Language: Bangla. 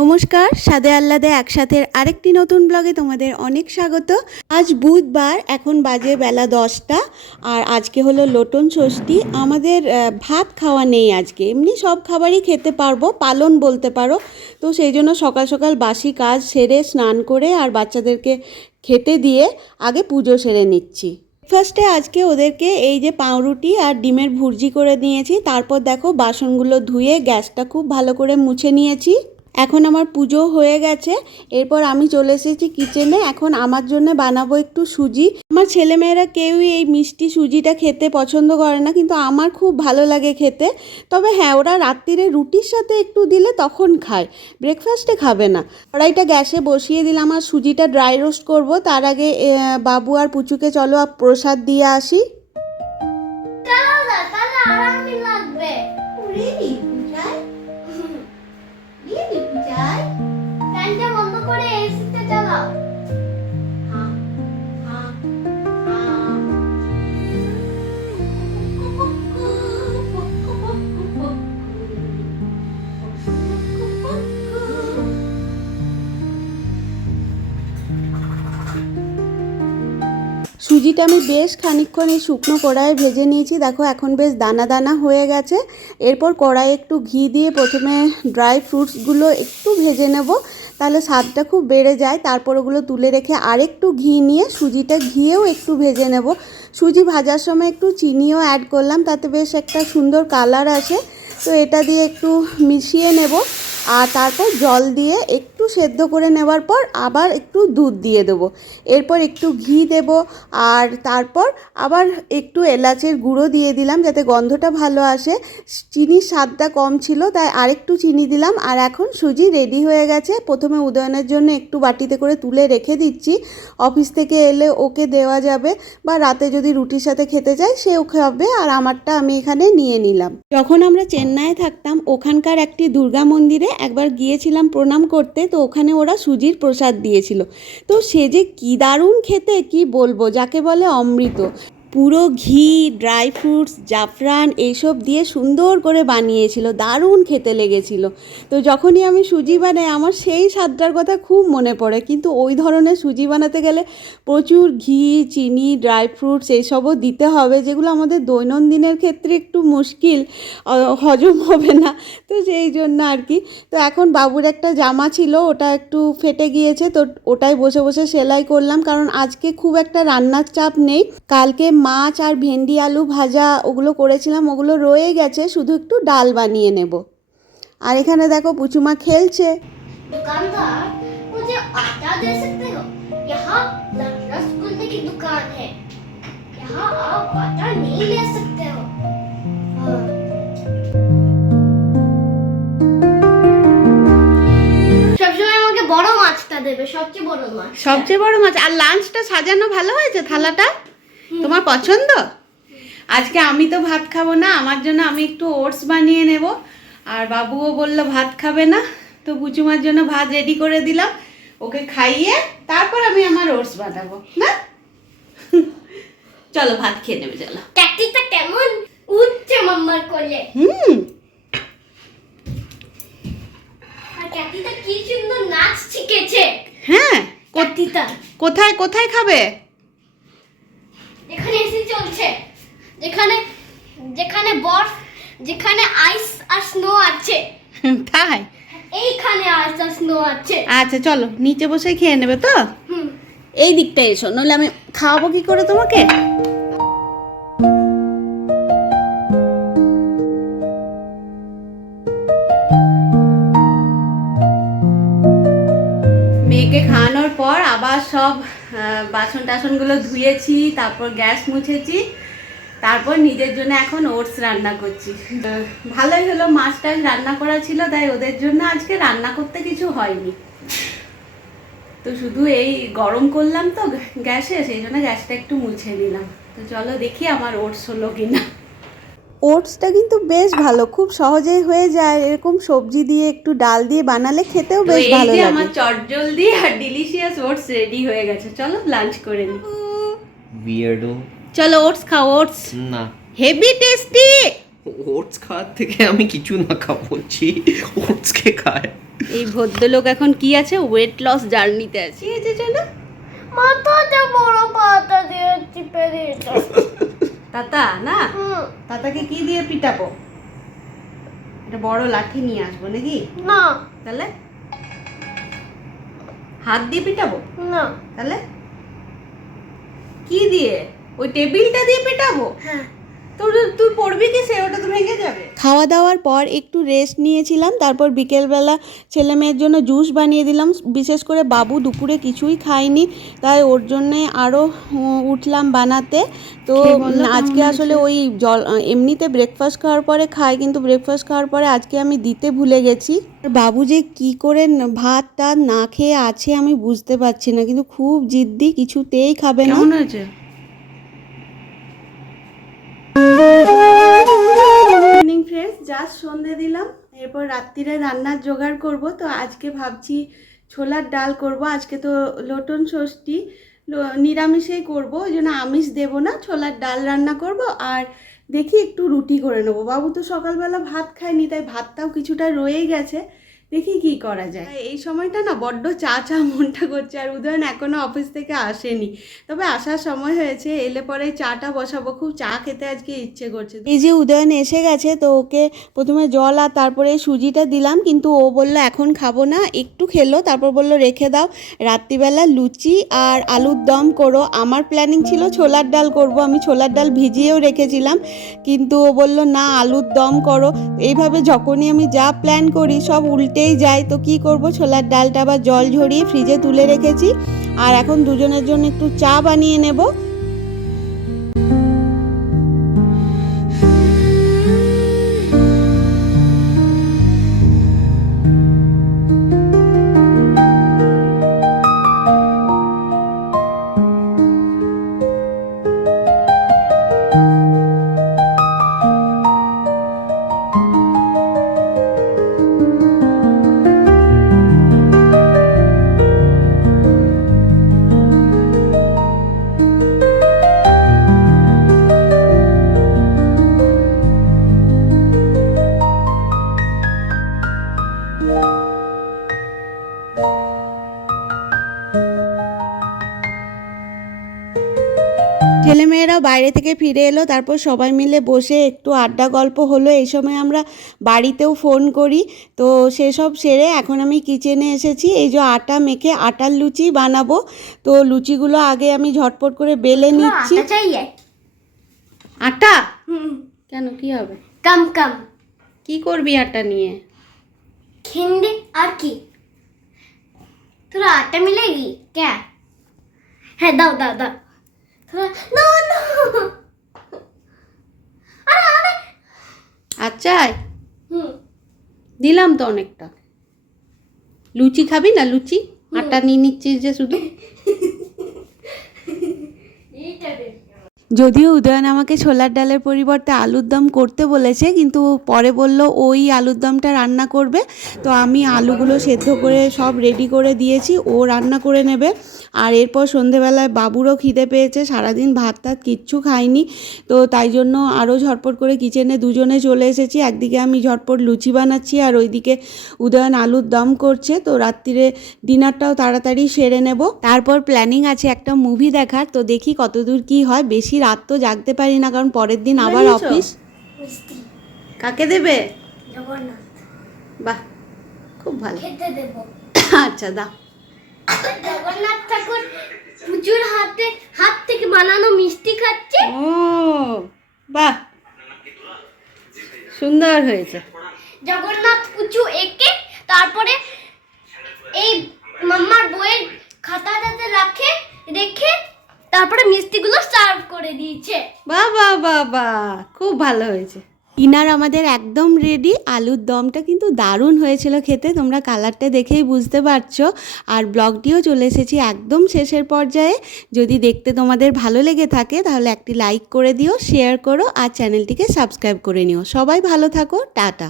নমস্কার, স্বাদে আহ্লাদে একসাথে আরেকটি নতুন ব্লগে তোমাদের অনেক স্বাগত। আজ বুধবার, এখন বাজে বেলা 10টা, আর আজকে হলো লোটন ষষ্ঠী। আমাদের ভাত খাওয়া নেই আজকে, এমনি সব খাবারই খেতে পারবো, পালন বলতে পারো। তো সেই জন্য সকাল সকাল বাসি কাজ সেরে স্নান করে আর বাচ্চাদেরকে খেতে দিয়ে আগে পুজো সেরে নিচ্ছি। ফার্স্টে আজকে ওদেরকে এই যে পাউরুটি আর ডিমের ভুর্জি করে নিয়েছি। তারপর দেখো বাসনগুলো ধুয়ে গ্যাসটা খুব ভালো করে মুছে নিয়েছি। এখন আমার পুজো হয়ে গেছে, এরপর আমি চলে এসেছি কিচেনে। এখন আমার জন্য বানাবো একটু সুজি। আমার ছেলেমেয়েরা কেউই এই মিষ্টি সুজিটা খেতে পছন্দ করে না, কিন্তু আমার খুব ভালো লাগে খেতে। তবে হ্যাঁ, ওরা রাত্রিরে রুটির সাথে একটু দিলে তখন খায়, ব্রেকফাস্টে খাবে না। কড়াইটা গ্যাসে বসিয়ে দিলাম আর সুজিটা ড্রাই রোস্ট করব। তার আগে বাবু আর পুচুকে চলো প্রসাদ দিয়ে আসি। সুজিটা আমি বেশ খানিকক্ষণ এই শুকনো কড়াইয়ে ভেজে নিয়েছি। দেখো এখন বেশ দানা দানা হয়ে গেছে। এরপর কড়াইয়ে একটু ঘি দিয়ে প্রথমে ড্রাই ফ্রুটসগুলো একটু ভেজে নেব, তাহলে স্বাদটা খুব বেড়ে যায়। তারপর ওগুলো তুলে রেখে আরেকটু ঘি নিয়ে সুজিটা ঘিয়েও একটু ভেজে নেব। সুজি ভাজার সময় একটু চিনিও অ্যাড করলাম, তাতে বেশ একটা সুন্দর কালার আসে। তো এটা দিয়ে একটু মিশিয়ে নেব, আর তারপর জল দিয়ে একটু সেদ্ধ করে নেওয়ার পর আবার একটু দুধ দিয়ে দেবো। এরপর একটু ঘি দেব, আর তারপর আবার একটু এলাচের গুঁড়ো দিয়ে দিলাম যাতে গন্ধটা ভালো আসে। চিনির স্বাদটা কম ছিল তাই আরেকটু চিনি দিলাম। আর এখন সুজি রেডি হয়ে গেছে। প্রথমে উদয়নের জন্য একটু বাটিতে করে তুলে রেখে দিচ্ছি, অফিস থেকে এলে ওকে দেওয়া যাবে, বা রাতে যদি রুটির সাথে খেতে চাই সেও খাবে। আর আমারটা আমি এখানে নিয়ে নিলাম। যখন আমরা চেন্নাইয়ে থাকতাম, ওখানকার একটি দুর্গা মন্দিরে একবার গিয়েছিলাম প্রণাম করতে। তো ওখানে ওরা সুজির প্রসাদ দিয়েছিল। তো সে যে কী দারুণ খেতে, কি বলবো, যাকে বলে অমৃত। পুরো ঘি, ড্রাই ফ্রুটস, জাফরান এইসব দিয়ে সুন্দর করে বানিয়েছিল, দারুণ খেতে লেগেছিল। তো যখনই আমি সুজি বানাই আমার সেই স্বাদটার কথা খুব মনে পড়ে। কিন্তু ওই ধরনের সুজি বানাতে গেলে প্রচুর ঘি, চিনি, ড্রাই ফ্রুটস এইসবও দিতে হবে, যেগুলো আমাদের দৈনন্দিনের ক্ষেত্রে একটু মুশকিল, হজম হবে না। তো সেই জন্য আর কি। তো এখন বাবুর একটা জামা ছিল, ওটা একটু ফেটে গিয়েছে, তো ওটাই বসে বসে সেলাই করলাম, কারণ আজকে খুব একটা রান্নার চাপ নেই। কালকে মাছ আর ভেন্ডি আলু ভাজা ওগুলো করেছিলাম, ওগুলো রয়ে গেছে, শুধু একটু ডাল বানিয়ে নেব। আর এখানে দেখো পুচুমা খেলছে। दुकानदार मुझे आटा दे सकते हो? यहाँ रसगुल्ले की दुकान है, यहाँ आप आटा नहीं ले सकते हो। সবসময় আমাকে বড় মাছটা দেবে, সবচেয়ে বড় মাছ। সবচেয়ে বড় মাছ। আর লাঞ্চটা সাজানো ভালো হয়েছে, থালাটা তোমার পছন্দ? আজকে আমি তো ভাত খাবো না, আমার জন্য আমি একটু ওটস বানিয়ে নেব। আর বাবুও বললো ভাত খাবে না, তো পুচুমার জন্য ভাত রেডি করে দিলাম। ওকে খাইয়ে তারপর আমি আমার ওটস বানাবো না। চলো ভাত খেয়ে নেবে, চলো। ক্যাটিটা কেমন উঠছে মাম্মার কোলে। আর ক্যাটিটা কি সুন্দর নাচ শিখেছে। হ্যাঁ, ক্যাটিটা কোথায় কোথায় খাবে? এখানে এসে চলছে, যেখানে যেখানে বরফ, যেখানে আইস আর স্নো আছে। তাই? এইখানে আইস আর স্নো আছে। আচ্ছা চলো, নিচে বসে খেয়ে নেবে তো। এই দিকটা এসো, নইলে আমি খাওয়াবো কি করে তোমাকে। মেয়েকে খাওয়ানোর পর আবার সব বাসন টাসনগুলো ধুয়েছি, তারপর গ্যাস মুছেছি, তারপর নিজের জন্য এখন ওটস রান্না করছি। ভালোই হলো, মাছ টাছ রান্না করা ছিল, তাই ওদের জন্য আজকে রান্না করতে কিছু হয়নি। তো শুধু এই গরম করলাম তো গ্যাসে, সেই জন্য গ্যাসটা একটু মুছে নিলাম। তো চলো দেখি আমার ওটস হলো কিনা। ওটসটা কিন্তু বেশ ভালো, খুব সহজেই হয়ে যায়। এরকম সবজি দিয়ে একটু ডাল দিয়ে বানালে খেতেও বেশ ভালো লাগে। আমার চটজলদি আর ডিলিশিয়াস ওটস রেডি হয়ে গেছে, চলো লাঞ্চ করে নিই। বিয়ার্ডো, চলো ওটস খাও। ওটস না হেভি টেস্টি। ওটস খাওয়ার থেকে আমি কিছু না খাবো, ওটস কে খায়। এই ভদ্রলোক এখন কি আছে, ওয়েট লস জার্নিতে আছে। কি হয়েছে জানো? মাথাটা বড় পাতা দিয়ে চিপে দিয়েছে। তাতা না, তাতাকে কি দিয়ে পিটাবো? এটা বড় লাঠি নিয়ে আসবো নাকি? না তাহলে হাত দিয়ে পিটাবো? না। তাহলে কি দিয়ে? ওই টেবিলটা দিয়ে পেটাবো? হ্যাঁ। তুই পড়বি কি, সে ওটা তো ভেঙে যাবে। খাওয়া দাওয়ার পর একটু রেস্ট নিয়েছিলাম, তারপর বিকেলবেলা ছেলে মেয়ের জন্য জুস বানিয়ে দিলাম। বিশেষ করে বাবু দুপুরে কিছুই খায়নি, তাই ওর জন্যে আরও উঠলাম বানাতে। তো আজকে আসলে ওই জল এমনিতে ব্রেকফাস্ট খাওয়ার পরে খাই, কিন্তু ব্রেকফাস্ট খাওয়ার পরে আজকে আমি দিতে ভুলে গেছি। বাবু যে কি করে ভাতটা না খেয়ে আছে আমি বুঝতে পারছি না, কিন্তু খুব জিদ্দি, কিছুতেই খাবে না। কেমন হয়েছে? ইভিনিং ফ্রেন্ডস, জাস্ট সন্ধে দিলাম, এরপর রাত্রিরে রান্নার জোগাড় করব। তো আজকে ভাবছি ছোলার ডাল করব। আজকে তো লোটন ষষ্ঠী, নিরামিষেই করব, ওই জন্য আমিষ দেবো না, ছোলার ডাল রান্না করব। আর দেখি একটু রুটি করে নেবো। বাবু তো সকালবেলা ভাত খায়নি, তাই ভাতটাও কিছুটা রয়েই গেছে, দেখি কি করা যায়। এই সময়টা না বড্ড চা চা মনটা করছে। আর উদয়ন এখনও অফিস থেকে আসেনি, তবে আসার সময় হয়েছে, এলে পরে চাটা বসাবো। খুব চা খেতে আজকে ইচ্ছে করছে। এই যে উদয়ন এসে গেছে, তো ওকে প্রথমে জল আর তারপরে সুজিটা দিলাম, কিন্তু ও বললো এখন খাবো না, একটু খেলো, তারপর বললো রেখে দাও, রাত্রিবেলা লুচি আর আলুর দম করো। আমার প্ল্যানিং ছিল ছোলার ডাল করব, আমি ছোলার ডাল ভিজিয়েও রেখেছিলাম, কিন্তু ও বললো না আলুর দম করো। এইভাবে যখনই আমি যা প্ল্যান করি সব উল্টেই যায়। তো কি করব, ছোলার ডালটা আবার জল ঝরিয়ে ফ্রিজে তুলে রেখেছি। আর এখন দুজনের জন্য একটু চা বানিয়ে নেব। ছেলেমেয়েরা বাইরে থেকে ফিরে এলো, তারপর সবাই মিলে বসে একটু আড্ডা গল্প হলো। এই সময় আমরা বাড়িতেও ফোন করি। তো সেসব সেরে এখন আমি কিচেনে এসেছি। এই যে আটা মেখে আটার লুচি বানাবো। তো লুচিগুলো আগে আমি ঝটপট করে বেলে নিচ্ছি। আটা চাইয়ে? আটা? কেন, কি হবে? কম কম। কি করবি আটা নিয়ে? खिंडी और की थोड़ा आटा मिलेगी क्या? है दाओ दाओ दाओ थोड़ा। नो नो अरे अरे আচ্ছা দিলাম তো অনেকটা। লুচি খাবি না? লুচি আটা নিয়ে নিচ্ছিস যে শুধু। যদিও উদয়ন আমাকে ছোলার ডালের পরিবর্তে আলুর দম করতে বলেছে, কিন্তু পরে বলল ওই আলুর দমটা রান্না করবে। তো আমি আলুগুলো সেদ্ধ করে সব রেডি করে দিয়েছি, ও রান্না করে নেবে। আর এরপর সন্ধেবেলায় বাবুরও খিদে পেয়েছে, সারাদিন ভাত টাত কিচ্ছু খাইনি। তো তাই জন্য আরও ঝটপট করে কিচেনে দুজনে চলে এসেছি। একদিকে আমি ঝটপট লুচি বানাচ্ছি, আর ওইদিকে উদয়ন আলুর দম করছে। তো রাত্রিরে ডিনারটাও তাড়াতাড়ি সেরে নেব। তারপর প্ল্যানিং আছে একটা মুভি দেখার, তো দেখি কতদূর কি হয়। বেশি রাত তো জাগতে পারি না, কারণ পরের দিন আবার অফিস। मिस्टी কাকে দেবে? जगन्नाथ বাহ, খুব ভালো। খেতে দেব। আচ্ছা দাও। জগন্নাথ ঠাকুর পুজোর হাত থেকে বানানো মিষ্টি খাচ্ছে। ও বাহ, সুন্দর হয়েছে। জগন্নাথ পুজো এঁকে তারপরে এই মাম্মার বইয়ের খাতাটাতে রেখে তারপরে মিষ্টিগুলো সার্ভ করে দিয়েছে। বাহ বাহ বাহ বাহ, খুব ভালো হয়েছে। ডিনার আমাদের একদম রেডি। আলুর দমটা কিন্তু দারুণ হয়েছিল খেতে, তোমরা কালারটা দেখেই বুঝতে পারছো। আর ব্লগটিও চলে এসেছি একদম শেষের পর্যায়ে। যদি দেখতে তোমাদের ভালো লেগে থাকে তাহলে একটি লাইক করে দিও, শেয়ার করো আর চ্যানেলটিকে সাবস্ক্রাইব করে নিও। সবাই ভালো থাকো, টাটা।